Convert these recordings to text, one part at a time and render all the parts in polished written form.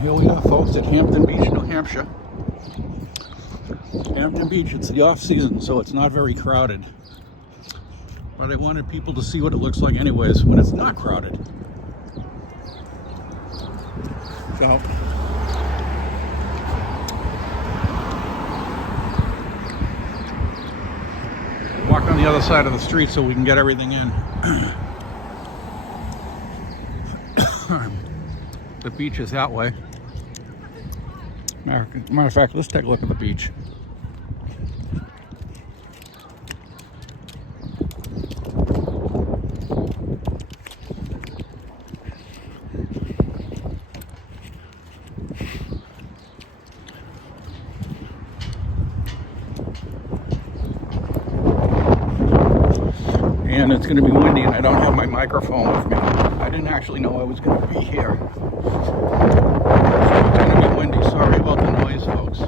Here we are, folks, at Hampton Beach, New Hampshire. Hampton Beach, it's the off season, so it's not very crowded. But I wanted people to see what it looks like anyways when it's not crowded. So, walk on the other side of the street so we can get everything in. The beach is that way. Matter of fact, let's take a look at the beach. And it's going to be windy and I don't have my microphone with me. I didn't actually know I was going to be here. It's going to be windy. Sorry about the noise, folks.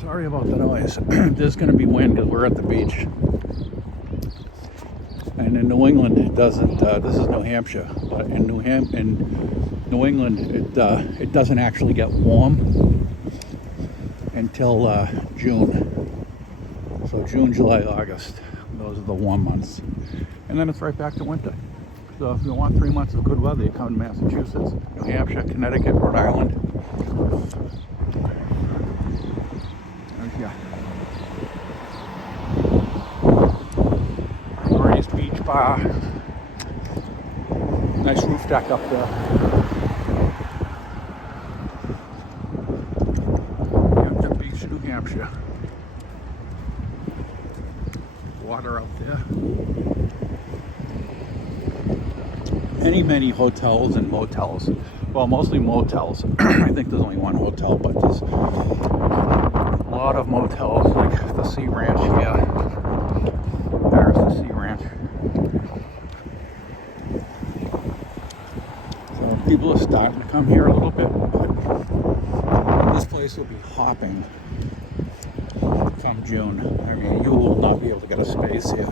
Sorry about the noise. There's going to be wind because we're at the beach. And in New England, it doesn't. This is New Hampshire, but in New England, it doesn't actually get warm until June. So June, July, August, those are the warm months, and then it's right back to winter. So if you want 3 months of good weather, you come to Massachusetts, New Hampshire, Connecticut, Rhode Island. Yeah. Raised beach bar. Nice roof deck up there. Hampton Beach, New Hampshire. Water out there. Many hotels and motels. Well, mostly motels. I think there's only one hotel, but there's a lot of motels, like the Sea Ranch here. There's the Sea Ranch. So people are starting to come here a little bit, but this place will be hopping come June. I mean, you will not be able to get a space here.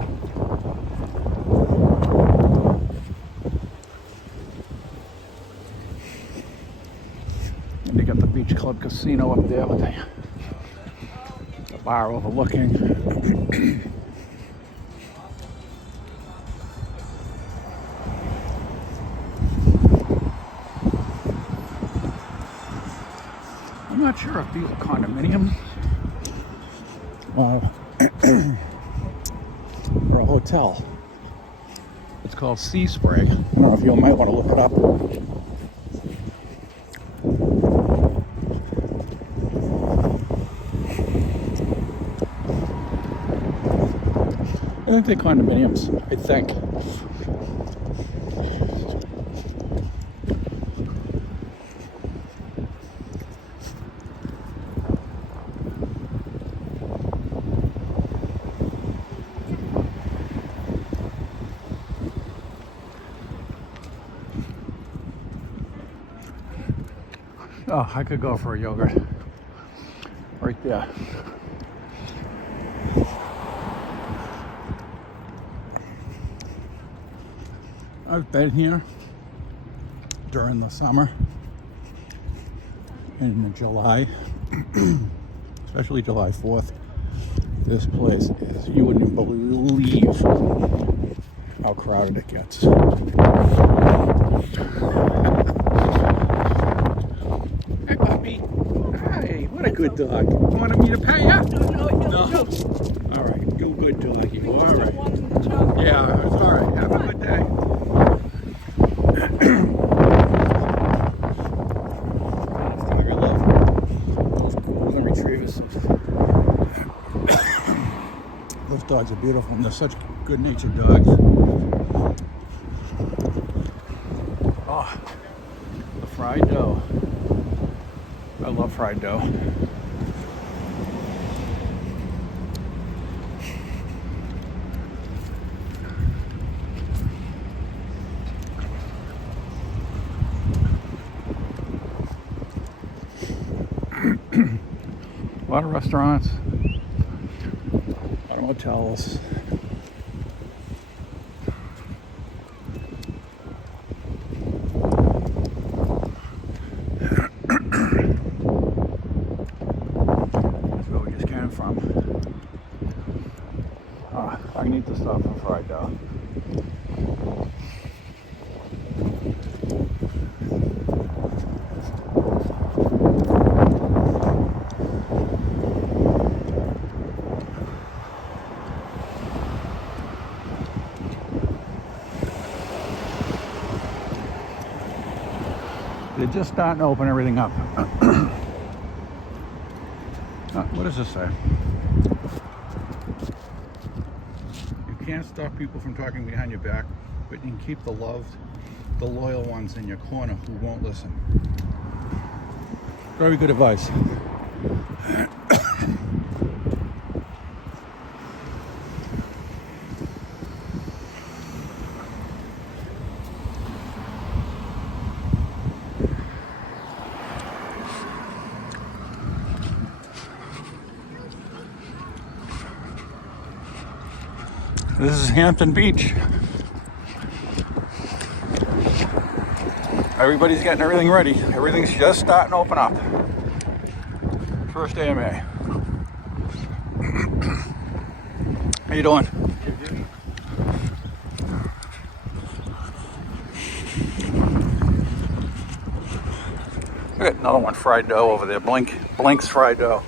And they got the Beach Club Casino up there with the bar overlooking. I'm not sure if these are condominiums or a hotel. It's called Sea Spray. I don't know if you might want to look it up. I think they're condominiums, I think. Oh, I could go for a yogurt right there. I've been here during the summer in July, especially July 4th. This place is, you wouldn't even believe how crowded it gets. Hey, puppy. Hey, what a good dog. You wanted me to pay you? No. All right, do good doggy. All right. Yeah, it's all right. Have a good day. dogs are beautiful, and they're such good-natured dogs. Oh, the fried dough. I love fried dough. A lot of restaurants, a lot of hotels. That's where we just came from. I need to stop for fried dough. They're just starting to open everything up. What does this say? You can't stop people from talking behind your back, but you can keep the loved, the loyal ones in your corner who won't listen. Very good advice. This is Hampton Beach. Everybody's getting everything ready. Everything's just starting to open up. First day of May. How you doing? We got another one, fried dough over there. Blink's fried dough.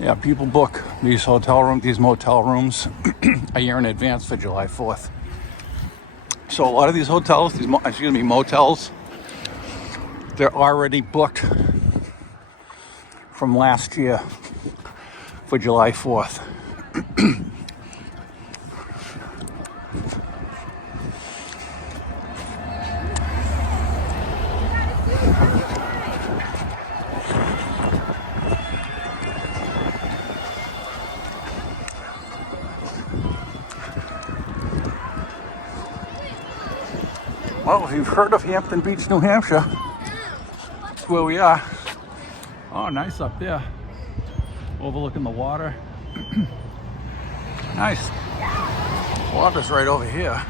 Yeah, people book these motel rooms a year in advance for July 4th. So a lot of these hotels, motels, they're already booked from last year for July 4th. Well, if you've heard of Hampton Beach, New Hampshire, that's where we are. Oh, nice up there. Overlooking the water. Nice. Water's right over here.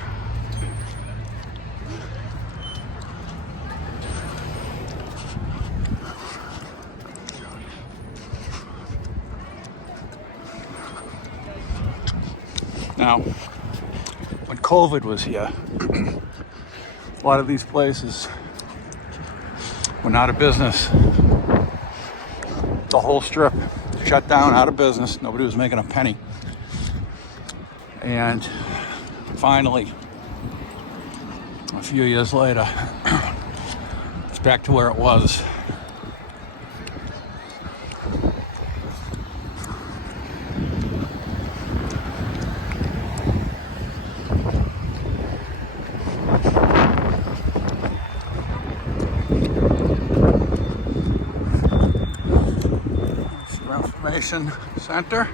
Now, when COVID was here, a lot of these places went out of business. The whole strip shut down, out of business. Nobody was making a penny. And finally, a few years later, it's back to where it was. Information Center.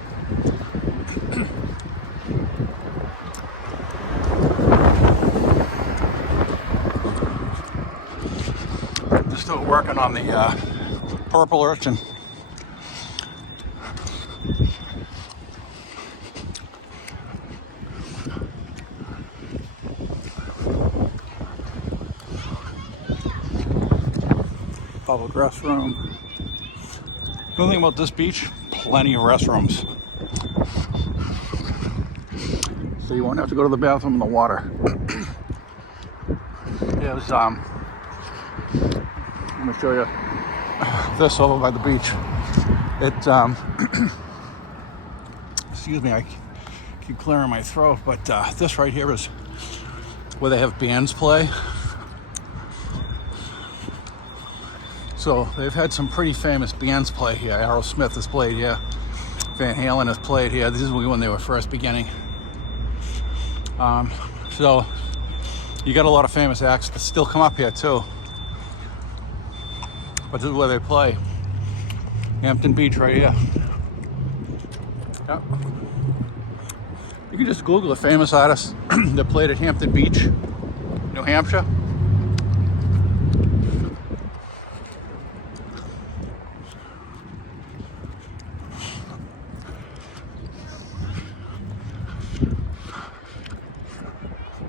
They're still working on the purple urchin. Public restroom. The thing about this beach, plenty of restrooms. So you won't have to go to the bathroom in the water. There's, let me show you. this over by the beach. It, excuse me, I keep clearing my throat, but this right here is where they have bands play. So they've had some pretty famous bands play here. Aerosmith has played here. Van Halen has played here. This is when they were first beginning. So you got a lot of famous acts that still come up here too. But this is where they play. Hampton Beach right here. Yep. You can just Google a famous artist that played at Hampton Beach, New Hampshire.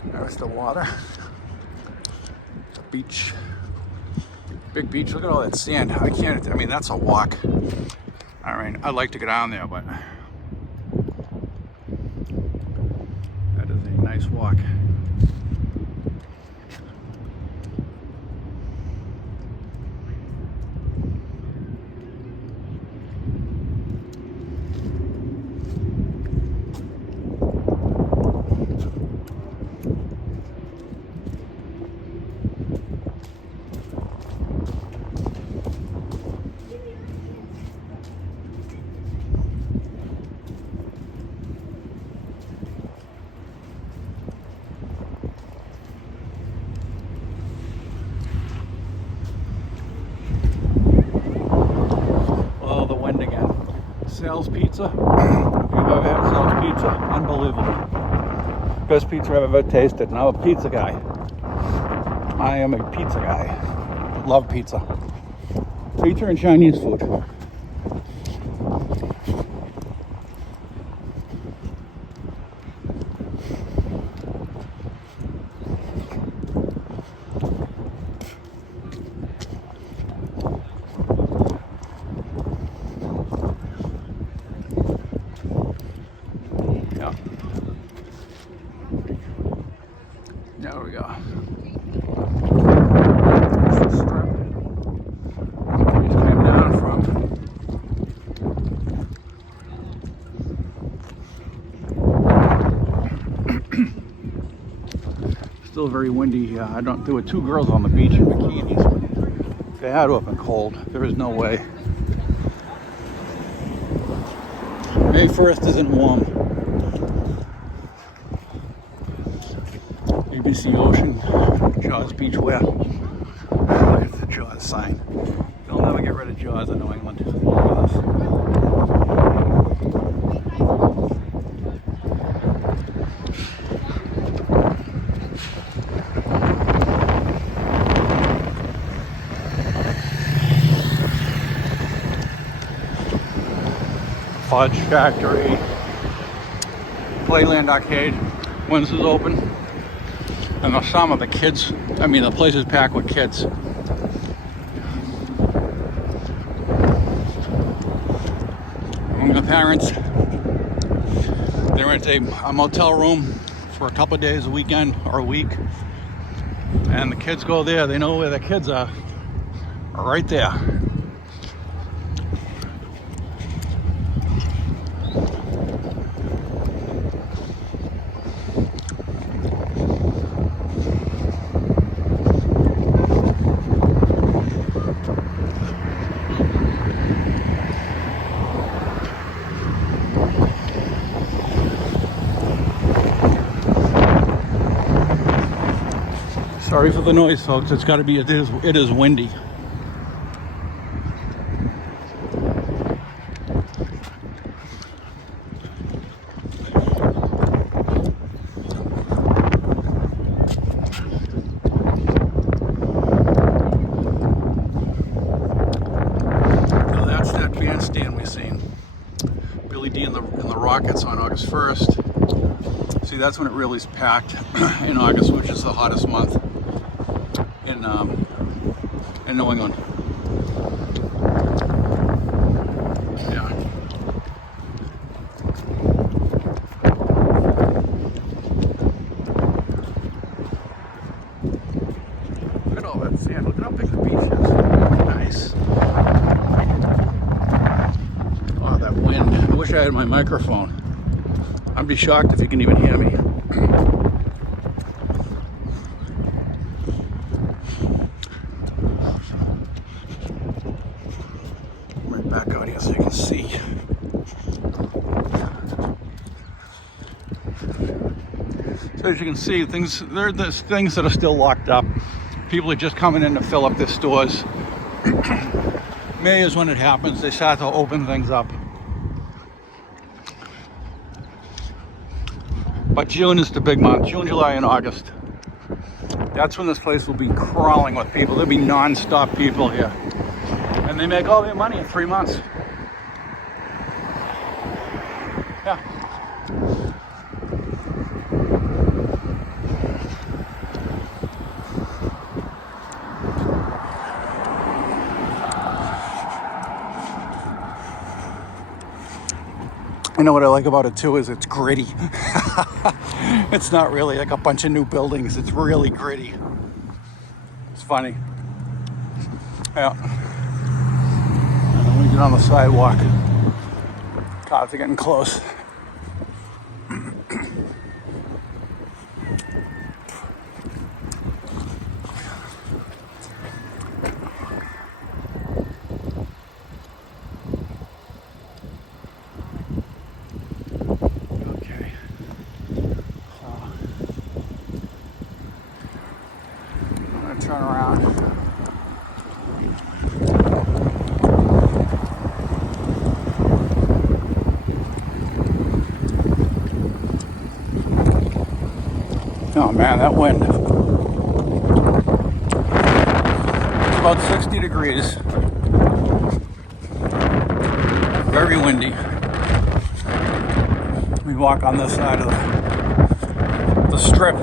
There's the water. Beach. Big beach. Look at all that sand. I mean, that's a walk. I mean, I'd like to go down there, but that is a nice walk. Sal's Pizza. If you've ever had Sal's Pizza, unbelievable. Best pizza I've ever tasted. And I'm a pizza guy. I am a pizza guy. Love pizza. Pizza and Chinese food. There we go. That's the strip he's came down from. Still very windy. There were two girls on the beach in bikinis. They had to have been cold. There is no way. May 1st isn't warm. ABC Ocean, Jaws Beachwear. It's the Jaws sign. They'll never get rid of Jaws in New England. Fudge Factory, Playland Arcade, when this is open. And the sum of the kids, I mean, the place is packed with kids. Among the parents, they rent a motel room for a couple of days, a weekend, or a week. And the kids go there, they know where the kids are right there. Sorry for the noise, folks. It's got to be, it is windy. Now that's that bandstand we seen. Billy D and the Rockets on August 1st. See, that's when it really is packed in August, which is the hottest month in New England. Yeah. Look at all that sand. Look at how big the beach is. Nice. I had my microphone. I'd be shocked if you can even hear me. Right back out here so you can see. So as you can see, there's things that are still locked up. People are just coming in to fill up their stores. May is when it happens. They start to open things up. But June is the big month. June, July, and August. That's when this place will be crawling with people. There'll be non-stop people here. And they make all their money in 3 months. Yeah. You know what I like about it too is it's gritty. It's not really like a bunch of new buildings. It's really gritty. It's funny. Yeah. And then we get on the sidewalk. Cars are getting close. Turn around. Oh man, that wind. It's about 60 degrees. Very windy. We walk on this side of the strip.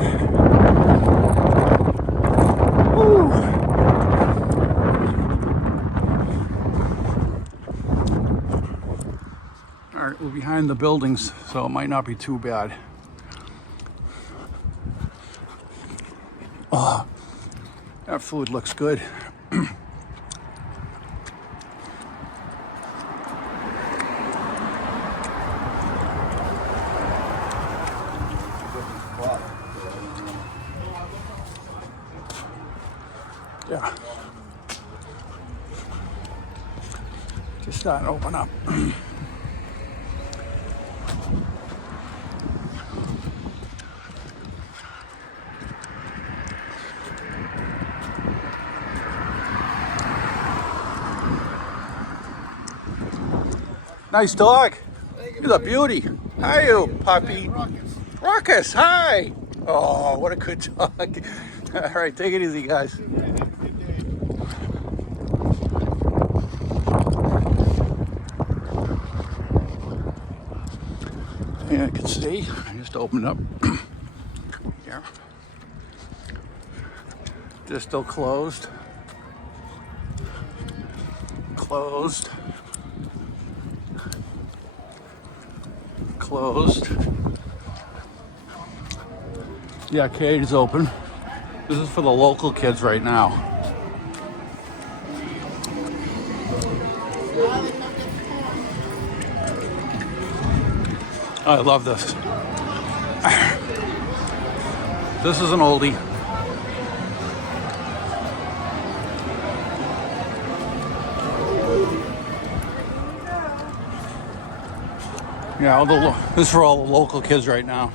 Woo. All right, we're behind the buildings, so it might not be too bad. Oh, that food looks good. Yeah. Just starting to open up. Nice dog. You're a beauty. Hi, you puppy. Ruckus, hi. Oh, what a good dog. All right, take it easy, guys. Yeah, I can see. I just opened up. Here. They're still closed. Closed. Closed. The arcade is open. This is for the local kids right now. I love this. This is an oldie. Yeah, this is for all the local kids right now.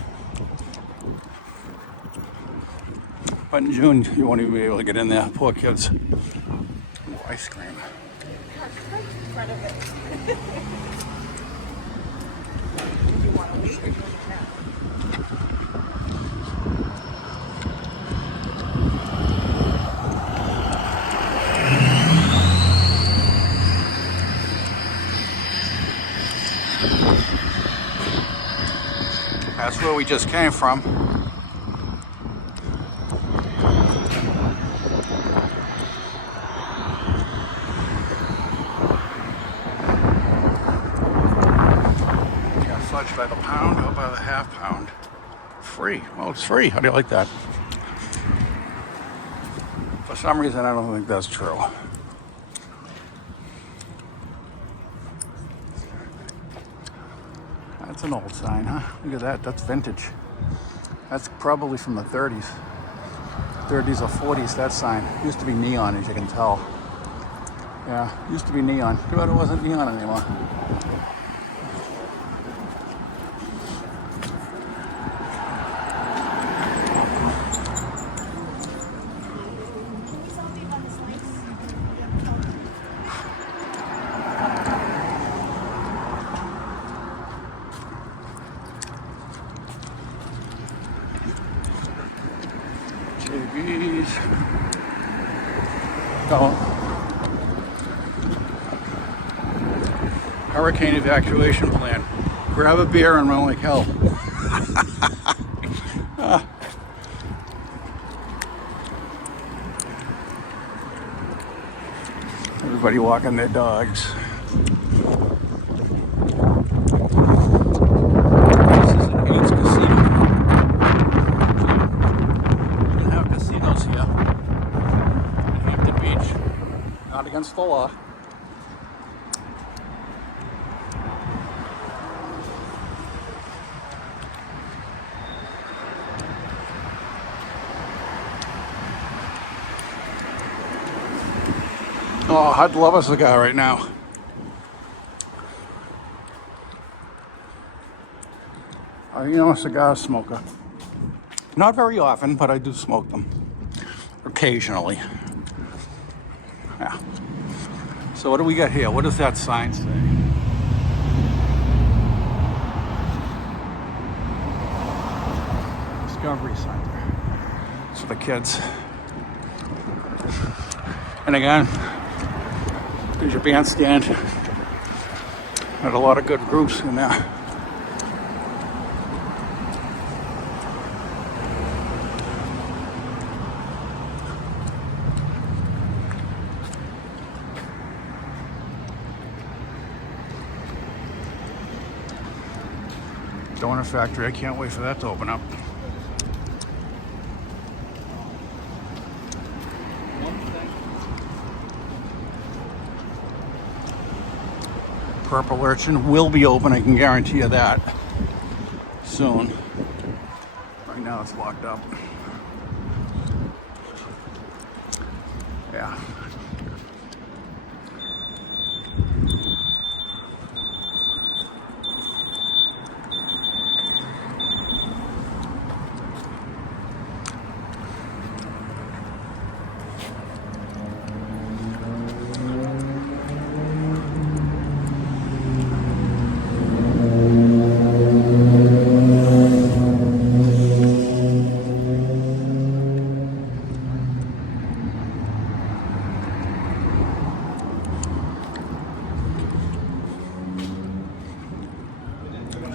But in June, you won't even be able to get in there. Poor kids. Ooh, ice cream. That's where we just came from. Fudge by the pound or by the half pound? Free. Well, it's free. How do you like that? For some reason, I don't think that's true. That's an old sign, huh? Look at that. That's vintage. That's probably from the 30s. 30s or 40s, that sign. Used to be neon, as you can tell. Yeah, used to be neon. Too bad it wasn't neon anymore. JB's. Don't. Hurricane evacuation plan. Grab a beer and run like hell. Everybody walking their dogs. Against the law. Oh, I'd love a cigar right now. You know, a cigar smoker. Not very often, but I do smoke them occasionally. Yeah. So what do we got here? What does that sign say? Discovery Center. It's for the kids. And again, there's your bandstand. Had a lot of good groups in there. Donut factory, I can't wait for that to open up. Purple Urchin will be open, I can guarantee you that, soon. Right now it's locked up. Yeah.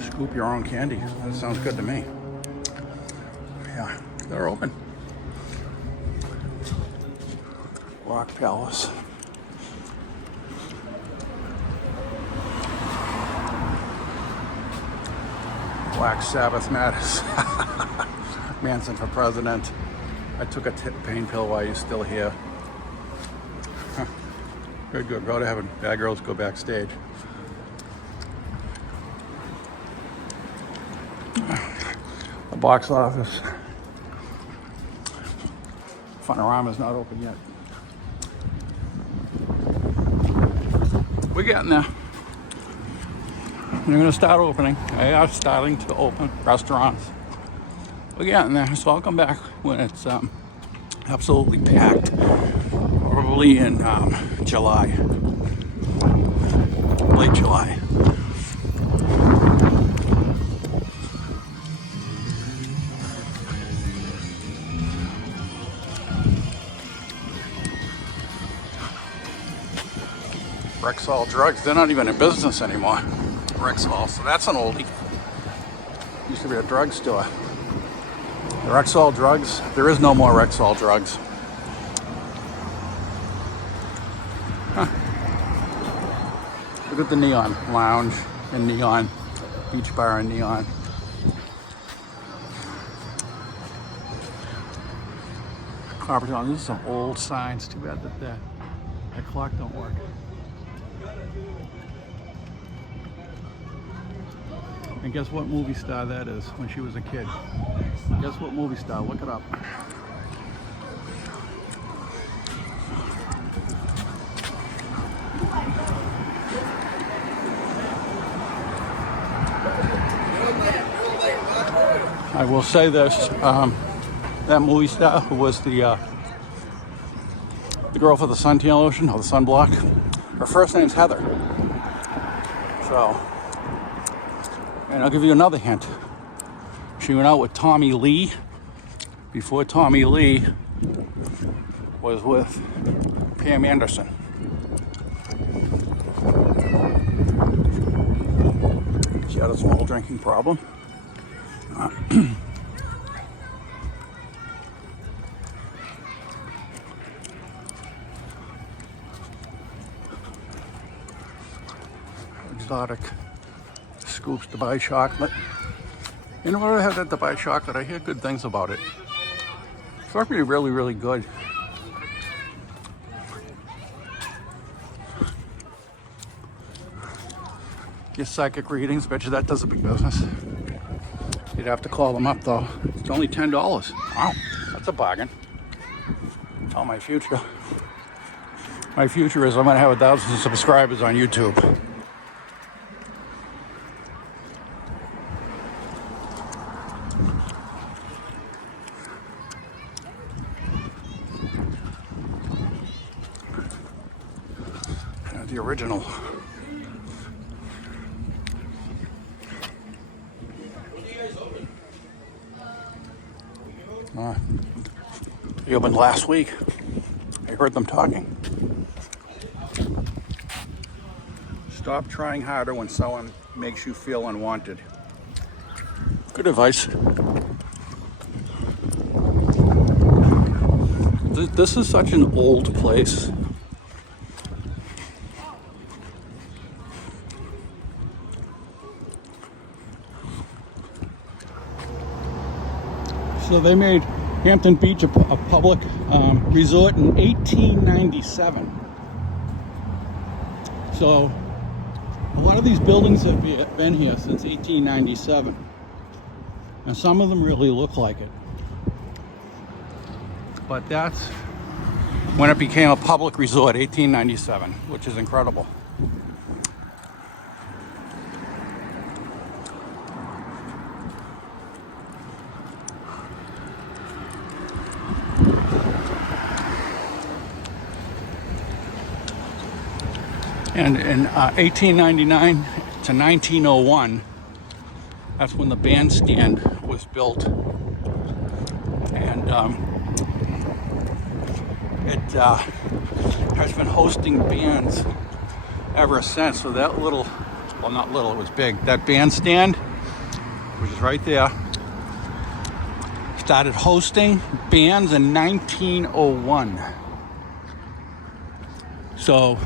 Scoop your own candy. That sounds good to me. Yeah, they're open. Rock Palace. Black Sabbath Matters. Manson for president. I took a pain pill while you're still here. Good, good. Go to heaven. Bad girls go backstage. The box office. Funorama's not open yet. We're getting there. They're going to start opening. They are starting to open restaurants. We're getting there, so I'll come back when it's absolutely packed. Probably in July. Late July. Rexall Drugs, they're not even in business anymore. Rexall, so that's an oldie. Used to be a drugstore. Rexall Drugs, there is no more Rexall Drugs. Huh. Look at the neon lounge and neon, beach bar and neon. Coppertone, this is some old signs. Too bad that that clock don't work. And guess what movie star that is when she was a kid? Guess what movie star? Look it up. I will say this, that movie star who was the girl for the suntan lotion, or the sunblock, her first name's Heather. So, and I'll give you another hint. She went out with Tommy Lee before Tommy Lee was with Pam Anderson. She had a small drinking problem. Exotic scoops Dubai chocolate. You know what, I had that Dubai chocolate. I hear good things about it. It's actually really, really good. Your psychic readings, bet you that does a big business. You'd have to call them up though. It's only $10. Wow, that's a bargain. Oh, my future. My future is I'm gonna have 1,000 subscribers on YouTube. The original. They opened last week. I heard them talking. Stop trying harder when someone makes you feel unwanted. Good advice. This is such an old place. So they made Hampton Beach a public resort in 1897. So a lot of these buildings have been here since 1897. And some of them really look like it. But that's when it became a public resort, 1897, which is incredible. And in 1899 to 1901, that's when the bandstand was built. And it has been hosting bands ever since. So that little, well, not little, it was big. That bandstand, which is right there, started hosting bands in 1901. So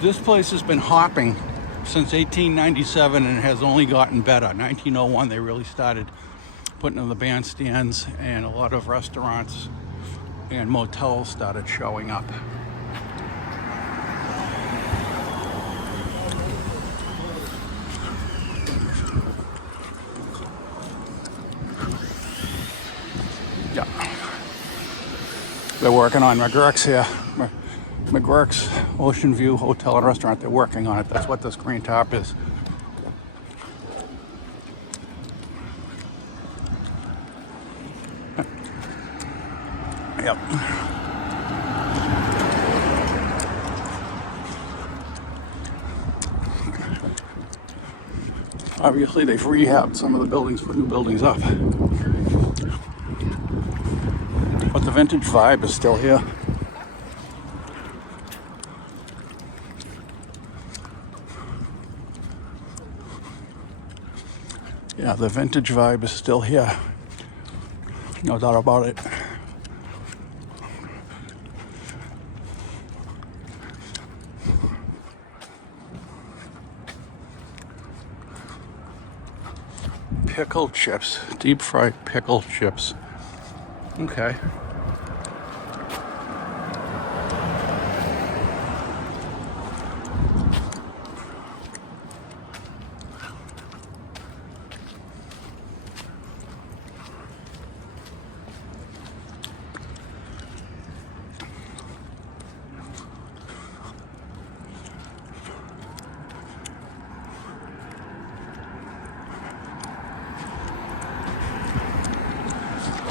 this place has been hopping since 1897 and it has only gotten better. 1901, they really started putting in the bandstands, and a lot of restaurants and motels started showing up. Yeah. They're working on McGurk's here. McGurk's Ocean View Hotel and Restaurant. They're working on it. That's what this green top is. Yep. Obviously, they've rehabbed some of the buildings, put new buildings up. But the vintage vibe is still here. Yeah, the vintage vibe is still here. No doubt about it. Pickled chips, deep fried pickled chips. Okay.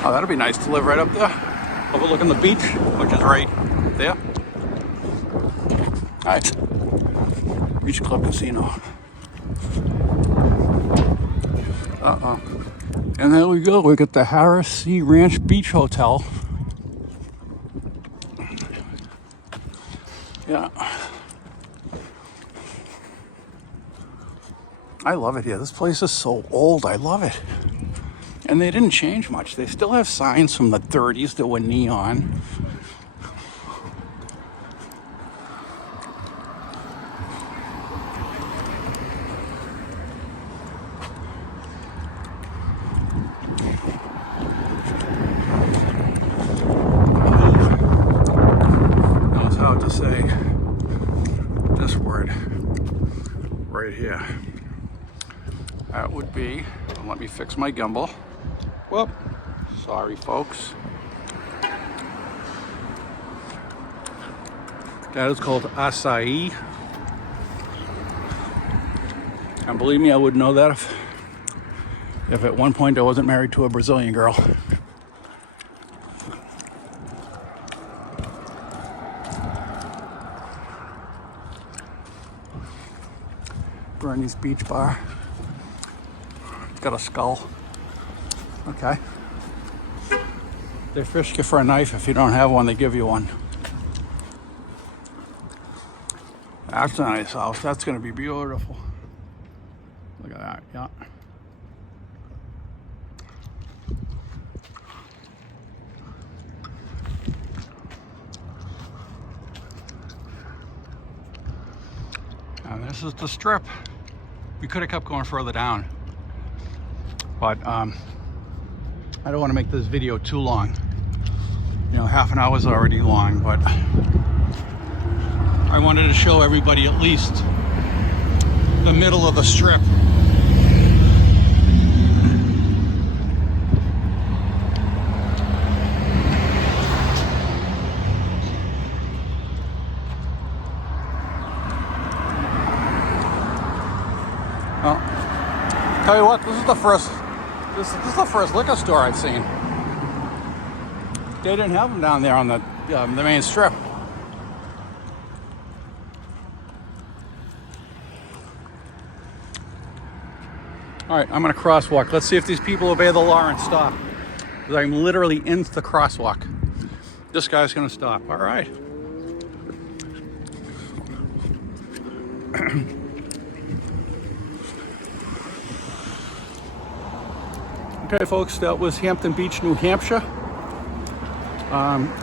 Oh, that'd be nice to live right up there, overlooking the beach, which is right there. All right, Beach Club Casino. And there we go. We got the Harris Sea Ranch Beach Hotel. Yeah. I love it here. This place is so old. I love it. And they didn't change much. They still have signs from the 30s that were neon. Knows how to say this word right here. That would be, let me fix my gimbal. Whoop, sorry folks. That is called acai. And believe me, I would know that if at one point I wasn't married to a Brazilian girl. Bernie's Beach Bar. It's got a skull. Okay. They fish you for a knife. If you don't have one, they give you one. That's a nice house. That's going to be beautiful. Look at that. Yeah. And this is the strip. We could have kept going further down, but I don't want to make this video too long. You know, half an hour is already long, but I wanted to show everybody at least the middle of the strip. Well, tell you what, this is the first liquor store I've seen. They didn't have them down there on the main strip. All right, I'm gonna crosswalk. Let's see if these people obey the law and stop. Because I'm literally in the crosswalk. This guy's gonna stop. All right. Okay, folks, that was Hampton Beach, New Hampshire.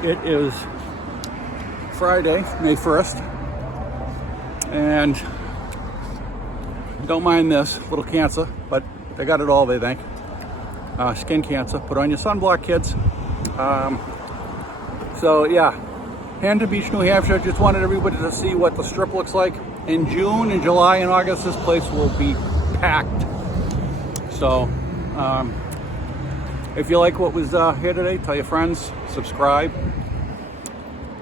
It is Friday, May 1st. And don't mind this, little cancer, but they got it all, they think. Skin cancer. Put on your sunblock, kids. So, yeah, Hampton Beach, New Hampshire. Just wanted everybody to see what the strip looks like. In June, in July, and August, this place will be packed. So, if you like what was here today, tell your friends, subscribe.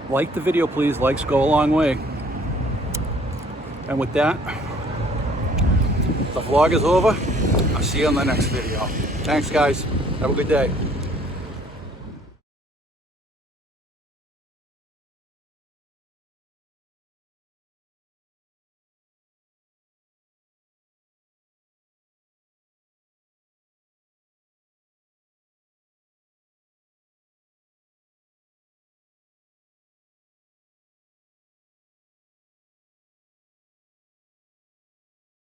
Like the video, please. Likes go a long way. And with that, the vlog is over. I'll see you on the next video. Thanks, guys. Have a good day.